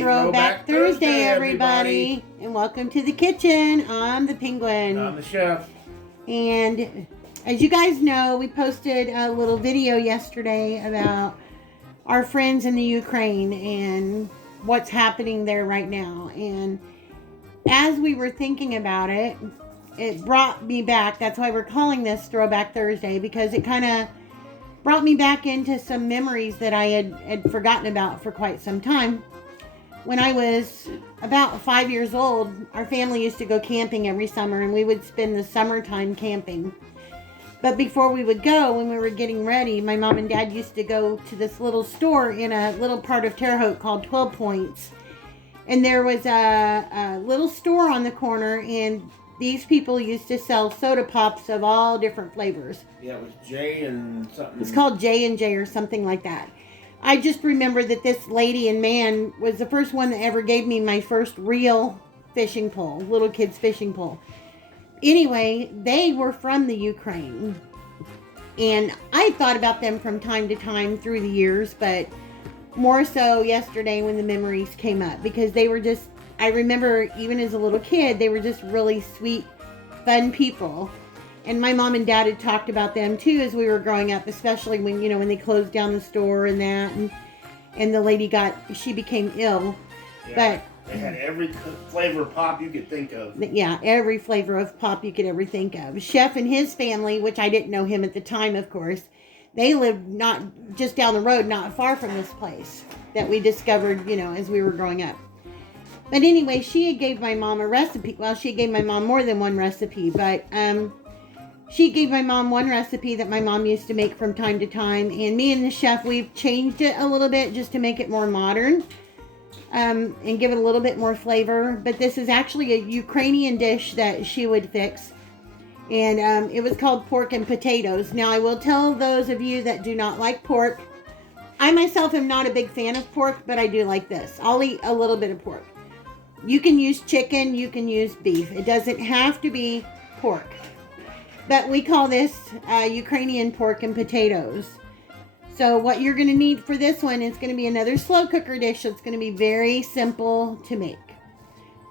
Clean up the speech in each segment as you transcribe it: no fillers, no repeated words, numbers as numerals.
Throwback Thursday, everybody. And welcome to the kitchen. I'm the Penguin. I'm the chef. And as you guys know, we posted a little video yesterday about our friends in the Ukraine and what's happening there right now. And as we were thinking about it, it brought me back. That's why we're calling this Throwback Thursday, because it kind of brought me back into some memories that I had forgotten about for quite some time. When I was about 5 years old, our family used to go camping every summer, and we would spend the summertime camping. But before we would go, when we were getting ready, my mom and dad used to go to this little store in a little part of Terre Haute called 12 Points. And there was a little store on the corner, and these people used to sell soda pops of all different flavors. Yeah, it was J and something. It's called J&J or something like that. I just remember that this lady and man was the first one that ever gave me my first real fishing pole, little kid's fishing pole. Anyway, they were from the Ukraine. And I thought about them from time to time through the years, but more so yesterday when the memories came up, because they were just, I remember even as a little kid, they were just really sweet, fun people. And my mom and dad had talked about them too as we were growing up, especially when, when they closed down the store and that, and the lady she became ill. Yeah, but they had every flavor of pop you could think of. Yeah, every flavor of pop you could ever think of. Chef and his family, which I didn't know him at the time, of course, they lived not just down the road, not far from this place that we discovered, as we were growing up. But anyway, she gave my mom a recipe. Well, she gave my mom more than one recipe, but she gave my mom one recipe that my mom used to make from time to time. And me and the chef, we've changed it a little bit just to make it more modern and give it a little bit more flavor. But this is actually a Ukrainian dish that she would fix. And it was called pork and potatoes. Now, I will tell those of you that do not like pork, I myself am not a big fan of pork, but I do like this. I'll eat a little bit of pork. You can use chicken, you can use beef. It doesn't have to be pork. But we call this Ukrainian pork and potatoes. So what you're going to need for this one is going to be another slow cooker dish. It's going to be very simple to make.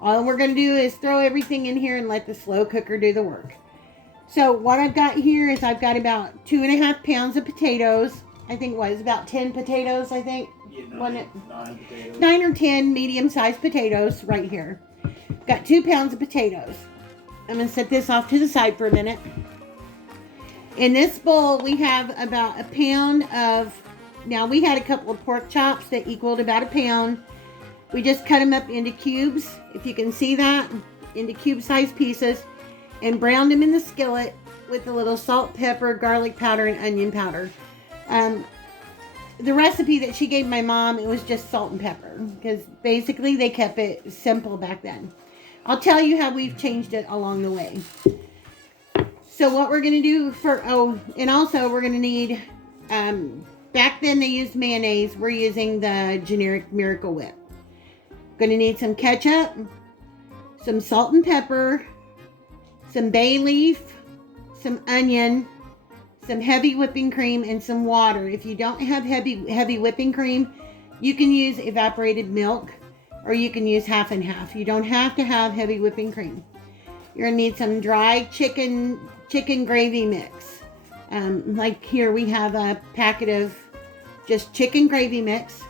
All we're going to do is throw everything in here and let the slow cooker do the work. So what I've got here is I've got about 2.5 pounds of potatoes. I think about 10 potatoes, I think. Yeah, 9 potatoes. 9 or 10 medium-sized potatoes right here. Got 2 pounds of potatoes. I'm going to set this off to the side for a minute. In this bowl, we have about a pound of, now we had a couple of pork chops that equaled about a pound. We just cut them up into cubes, if you can see that, into cube-sized pieces, and browned them in the skillet with a little salt, pepper, garlic powder, and onion powder. The recipe that she gave my mom, it was just salt and pepper, because basically they kept it simple back then. I'll tell you how we've changed it along the way. So what we're going to do and also we're going to need, back then they used mayonnaise. We're using the generic Miracle Whip. Going to need some ketchup, some salt and pepper, some bay leaf, some onion, some heavy whipping cream, and some water. If you don't have heavy whipping cream, you can use evaporated milk, or you can use half and half. You don't have to have heavy whipping cream. You're going to need some dry chicken gravy mix. Like here we have a packet of just chicken gravy mix.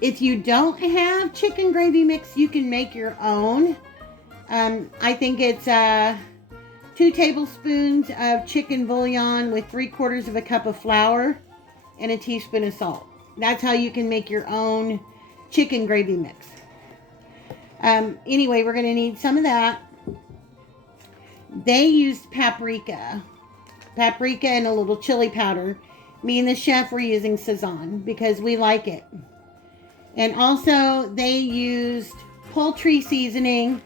If you don't have chicken gravy mix, you can make your own. I think it's 2 tablespoons of chicken bouillon with 3/4 cup of flour and a teaspoon of salt. That's how you can make your own chicken gravy mix. Anyway, we're going to need some of that. They used paprika and a little chili powder. Me and the chef were using Sazon because we like it. And also they used poultry seasoning,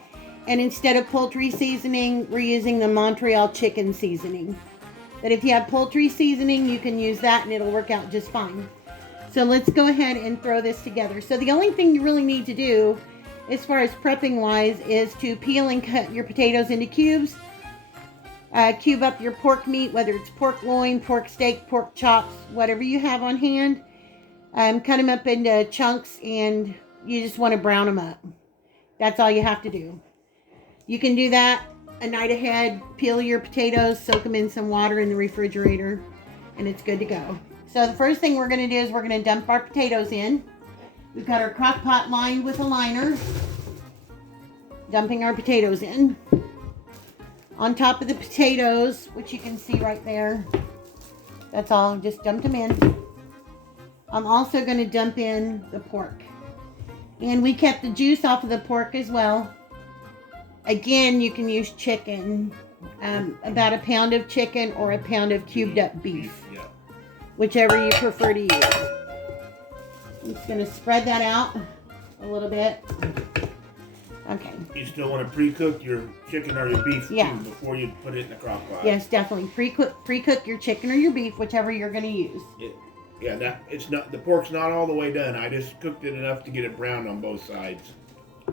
and instead of poultry seasoning, we're using the Montreal chicken seasoning. But if you have poultry seasoning, you can use that and it'll work out just fine. So let's go ahead and throw this together. So the only thing you really need to do as far as prepping wise is to peel and cut your potatoes into cubes. Cube up your pork meat, whether it's pork loin, pork steak, pork chops, whatever you have on hand. Cut them up into chunks and You just want to brown them up. That's all you have to do. You can do that a night ahead. Peel your potatoes, soak them in some water in the refrigerator, and it's good to go. So the first thing we're going to do is we're going to dump our potatoes in. We've got our crock pot lined with a liner. Dumping our potatoes in. On top of the potatoes, which you can see right there. That's all. Just dumped them in. I'm also going to dump in the pork. And we kept the juice off of the pork as well. Again, you can use chicken. About a pound of chicken or a pound of cubed up beef. Yeah. Whichever you prefer to use. I'm just going to spread that out a little bit. Okay. You still want to pre-cook your chicken or your beef Yeah. too before you put it in the crock pot. Yes, definitely. Pre-cook your chicken or your beef, whichever you're going to use. Yeah, the pork's not all the way done. I just cooked it enough to get it browned on both sides.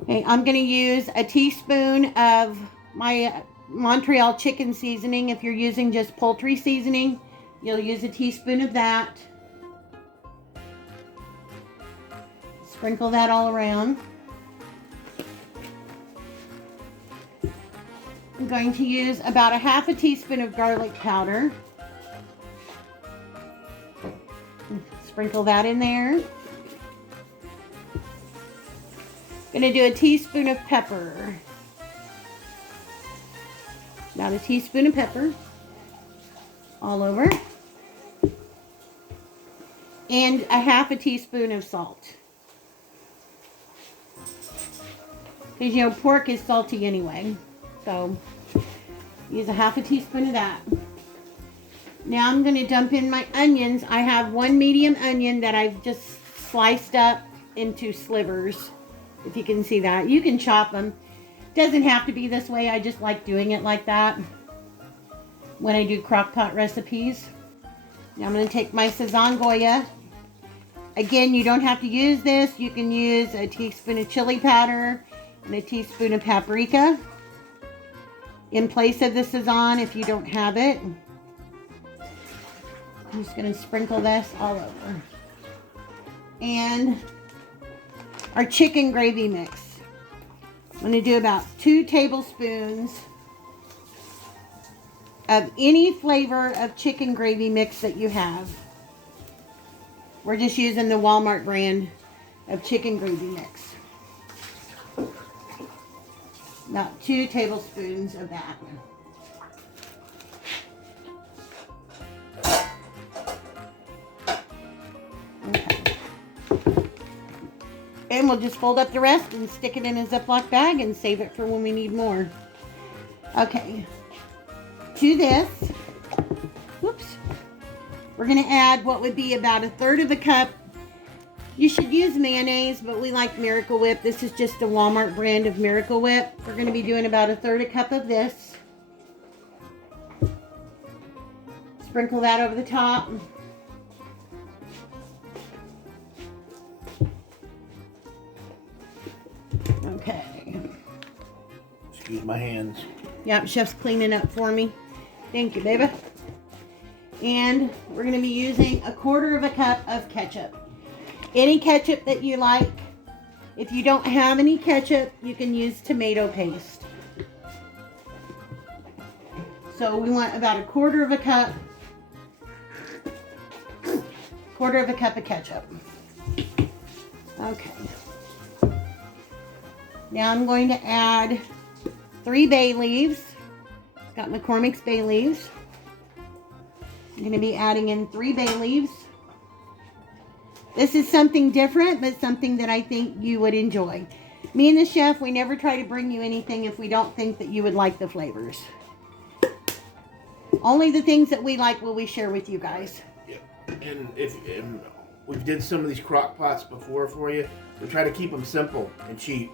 Okay, I'm going to use a teaspoon of my Montreal chicken seasoning. If you're using just poultry seasoning, you'll use a teaspoon of that. Sprinkle that all around. I'm going to use about a half a teaspoon of garlic powder. Sprinkle that in there. Gonna do a teaspoon of pepper. About a teaspoon of pepper. All over. And a half a teaspoon of salt. Because you know pork is salty anyway. So use a half a teaspoon of that. Now I'm going to dump in my onions. I have one medium onion that I've just sliced up into slivers. If you can see that. You can chop them. Doesn't have to be this way. I just like doing it like that when I do crock pot recipes. Now I'm going to take my Sazan Goya. Again, you don't have to use this. You can use a teaspoon of chili powder and a teaspoon of paprika in place of the Sazan if you don't have it. I'm just going to sprinkle this all over. And our chicken gravy mix. I'm going to do about 2 tablespoons of any flavor of chicken gravy mix that you have. We're just using the Walmart brand of chicken gravy mix. About 2 tablespoons of that. Okay. And we'll just fold up the rest and stick it in a Ziploc bag and save it for when we need more. Okay. To this, whoops, we're going to add what would be about 1/3 of a cup. You should use mayonnaise, but we like Miracle Whip. This is just a Walmart brand of Miracle Whip. We're going to be doing about 1/3 a cup of this. Sprinkle that over the top. Okay. Excuse my hands. Yep, Chef's cleaning up for me. Thank you, baby. And we're going to be using 1/4 of a cup of ketchup. Any ketchup that you like. If you don't have any ketchup, you can use tomato paste. So we want about 1/4 of a cup. 1/4 of a cup of ketchup. Okay. Now I'm going to add 3 bay leaves. Got McCormick's bay leaves. I'm going to be adding in 3 bay leaves. This is something different, but something that I think you would enjoy. Me and the chef, we never try to bring you anything if we don't think that you would like the flavors. Only the things that we like will we share with you guys. Yeah. And if we did some of these crock pots before for you, we try to keep them simple and cheap.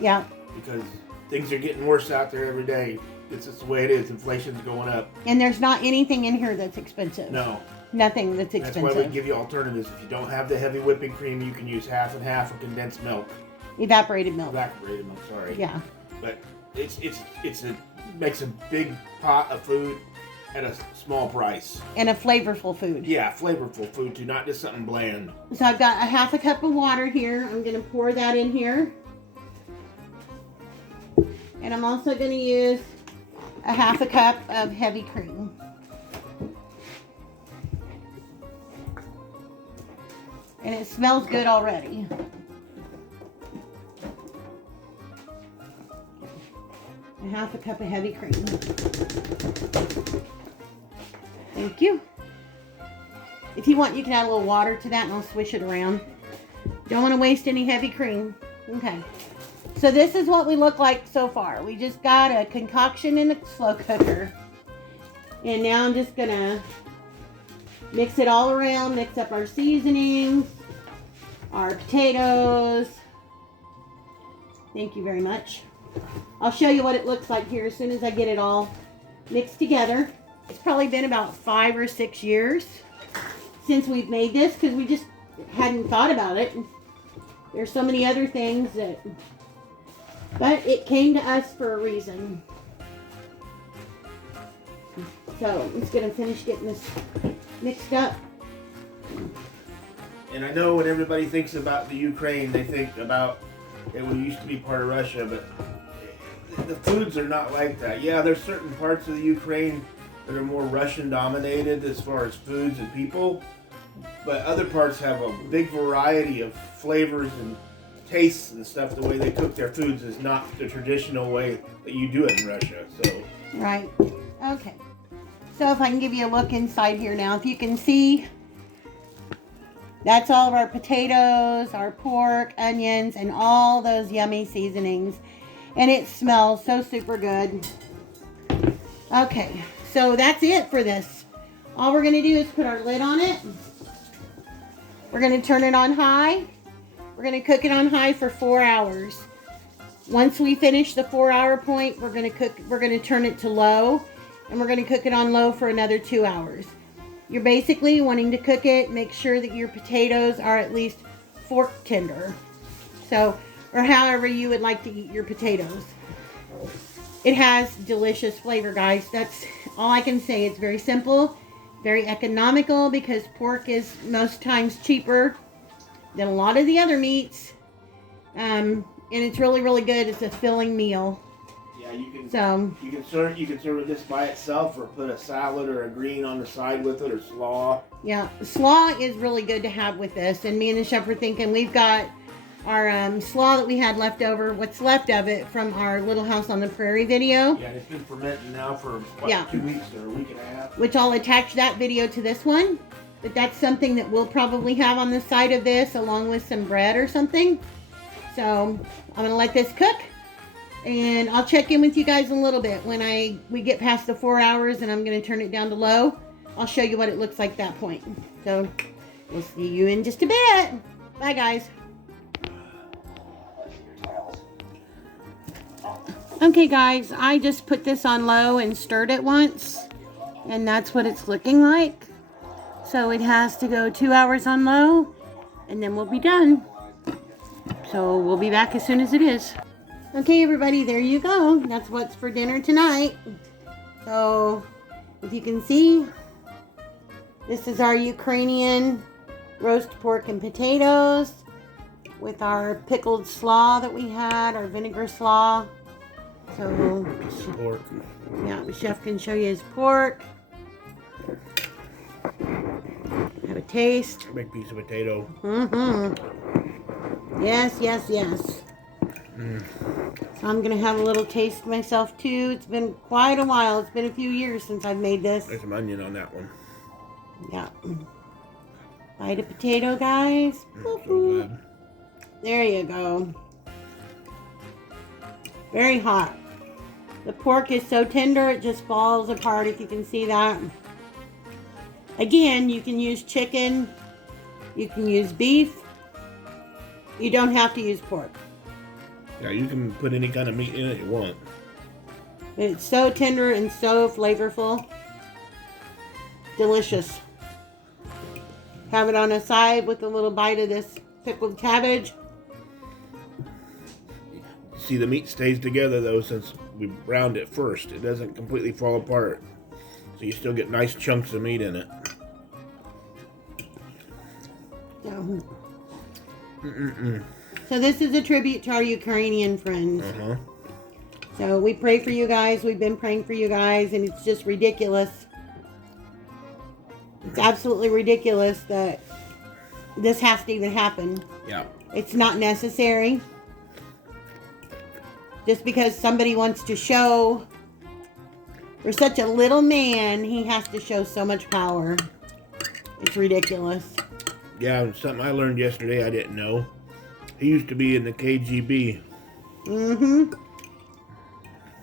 Yeah. Because things are getting worse out there every day. It's just the way it is. Inflation's going up. And there's not anything in here that's expensive. No. Nothing that's expensive. That's why we give you alternatives. If you don't have the heavy whipping cream, you can use half and half of condensed milk. Evaporated milk. Evaporated milk, sorry. Yeah. But it makes a big pot of food at a small price. And a flavorful food. Yeah, flavorful food too, not just something bland. So I've got a half a cup of water here. I'm going to pour that in here. And I'm also going to use a half a cup of heavy cream. And it smells good already. A half a cup of heavy cream. Thank you. If you want, you can add a little water to that and I'll swish it around. Don't want to waste any heavy cream. Okay. So this is what we look like so far. We just got a concoction in a slow cooker. And now I'm just going to mix it all around, mix up our seasonings, our potatoes. Thank you very much. I'll show you what it looks like here as soon as I get it all mixed together. It's probably been about 5 or 6 years since we've made this because we just hadn't thought about it. There's so many other things that, but it came to us for a reason. So I'm just going to finish getting this mixed up. And I know when everybody thinks about the Ukraine, they think about it used to be part of Russia, but the foods are not like that. Yeah, there's certain parts of the Ukraine that are more Russian dominated as far as foods and people, but other parts have a big variety of flavors and tastes and stuff. The way they cook their foods is not the traditional way that you do it in Russia. So right. Okay. So if I can give you a look inside here now, if you can see, that's all of our potatoes, our pork, onions, and all those yummy seasonings. And it smells so super good. Okay, so that's it for this. All we're going to do is put our lid on it. We're going to turn it on high. We're going to cook it on high for 4 hours. Once we finish the 4-hour point, we're going to turn it to low, and we're going to cook it on low for another 2 hours. You're basically wanting to cook it, make sure that your potatoes are at least fork tender. So, or however you would like to eat your potatoes. It has delicious flavor, guys. That's all I can say. It's very simple, very economical because pork is most times cheaper than a lot of the other meats. And it's really, really good. It's a filling meal. yeah, you can So you can serve it just by itself, or put a salad or a green on the side with it, or slaw. yeah, slaw is really good to have with this. And me and the chef were thinking we've got our slaw that we had left over, what's left of it from our Little House on the Prairie video. Yeah, and it's been fermenting now for what, Yeah. 2 weeks or a week and a half. Which I'll attach that video to this one. But that's something that we'll probably have on the side of this along with some bread or something. So I'm going to let this cook. And I'll check in with you guys in a little bit when we get past the 4 hours and I'm going to turn it down to low. I'll show you what it looks like at that point. So we'll see you in just a bit. Bye, guys. Okay, guys, I just put this on low and stirred it once, and that's what it's looking like. So it has to go 2 hours on low, and then we'll be done. So we'll be back as soon as it is. Okay, everybody, there you go. That's what's for dinner tonight. So if you can see, this is our Ukrainian roast pork and potatoes with our pickled slaw that we had, our vinegar slaw. So, Pork. yeah, the chef can show you his pork. Have a taste. Big piece of potato. Mm-hmm. Yes, yes, yes. So I'm going to have a little taste myself too. It's been quite a while. It's been a few years since I've made this. There's some onion on that one. Yeah. Bite of potato, guys. So good. There you go. Very hot. The pork is so tender it just falls apart, if you can see that. Again, you can use chicken. You can use beef. You don't have to use pork. Yeah, you can put any kind of meat in it you want. It's so tender and so flavorful. Delicious. Have it on a side with a little bite of this pickled cabbage. See, the meat stays together though since we browned it first. It doesn't completely fall apart. So you still get nice chunks of meat in it. So this is a tribute to our Ukrainian friends. Uh-huh. So we pray for you guys. We've been praying for you guys, and it's just ridiculous. It's absolutely ridiculous that this has to even happen. Yeah. It's not necessary. Just because somebody wants to show, for such a little man, he has to show so much power. It's ridiculous. Yeah, something I learned yesterday I didn't know. He used to be in the KGB. Mm-hmm.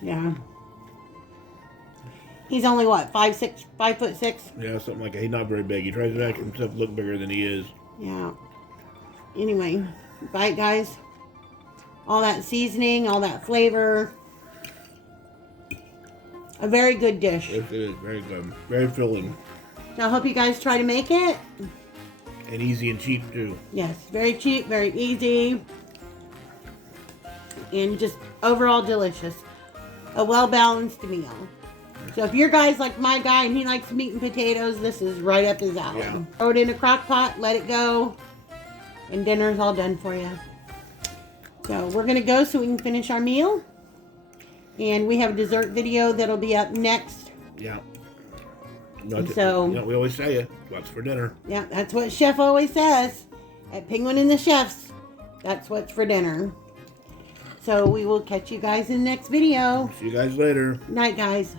Yeah. He's only what, 5'6", 5'6"? Yeah, something like that. He's not very big. He tries to make himself look bigger than he is. Yeah. Anyway, bite, guys. All that seasoning, all that flavor. A very good dish. It is very good. Very filling. So I hope you guys try to make it. And easy and cheap, too. Yes, very cheap, very easy. And just overall delicious. A well-balanced meal. So if your guy's like my guy and he likes meat and potatoes, this is right up his alley. Yeah. Throw it in a crock pot, let it go, and dinner's all done for you. So we're going to go so we can finish our meal. And we have a dessert video that'll be up next. Yeah. So, you know, we always say it. What's for dinner? Yeah, that's what Chef always says. At Penguin and the Chefs, that's what's for dinner. So we will catch you guys in the next video. See you guys later. Night, guys.